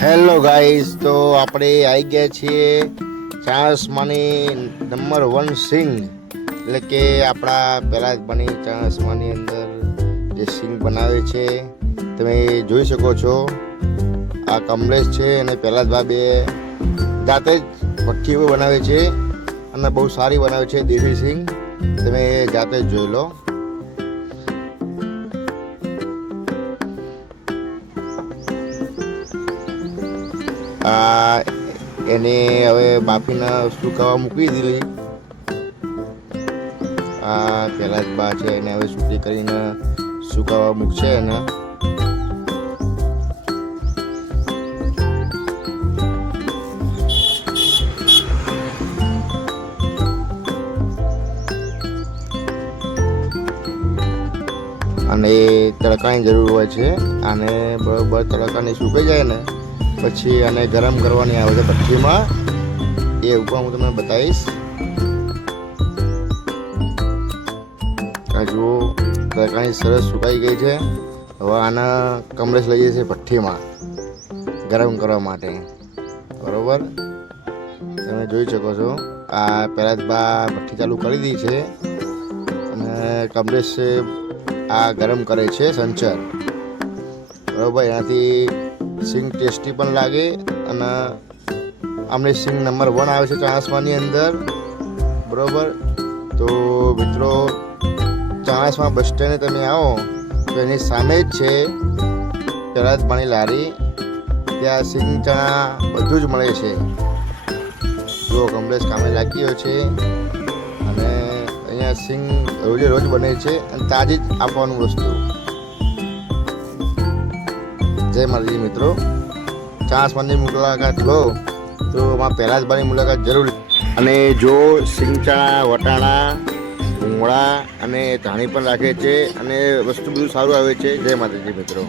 Hello guys, તો આપણે આવી ગયા છીએ ચાણસમાની નંબર 1 સિંગ, એટલે કે આપણા પહેલાં જ બની ચાણસમાની અંદર જે સિંગ બનાવે છે તમે જોઈ શકો છો. આ કમલેશ છે અને પહેલાં જ ભાભે જાતે જ ભઠ્ઠી બનાવે છે અને બહુ સારી બનાવે છે દેશી સિંગ. તમે જાતે જ જોઈ લો. એને હવે બાફીને સુકાવા મૂકી દીધી. આ પહેલા જ બા છે એને હવે સૂકી કરીને સુકાવા મૂકશે. એને અને તડકાની જરૂર હોય છે. આને બરોબર તડકાની સુકાઈ જાય ને પછી આને ગરમ કરવાની આવે છે ભઠ્ઠીમાં. એ ઉપર હું તમને બતાવીશ. આ જુઓ, તડકાની સરસ સુકાઈ ગઈ છે. હવે આના કમલેશ લઈ જશે ભઠ્ઠીમાં ગરમ કરવા માટે. બરોબર, તમે જોઈ શકો છો. આ પહેલાં જ બા ભઠ્ઠી ચાલુ કરી દીધી છે અને કમલેશ આ ગરમ કરે છે સંચર. બરોબર, એનાથી સિંગ ટેસ્ટી પણ લાગે અને અમને સિંગ નંબર 1 આવે છે ચાણસમાની અંદર. બરોબર, તો મિત્રો ચાણસમા બસ સ્ટેન્ડે તમે આવો તો એની સામે જ છે પહેલાં જ પાણી લારી. ત્યાં સિંગ ચણા બધું જ મળે છે. જો કમલેશ કામે લાગી ગયો છે અને અહીંયા સિંગ રોજે રોજ બને છે અને તાજી જ આપવાનું વસ્તુ. જય માતાજી મિત્રો, ચાણસમાની મુલાકાત લો તો એમાં પહેલાં જ બારની મુલાકાત જરૂર. અને જો સિંગચણા, વટાણા, ભૂંગળા અને ધાણી પણ રાખે છે અને વસ્તુ બધું સારું આવે છે. જય માતાજી મિત્રો.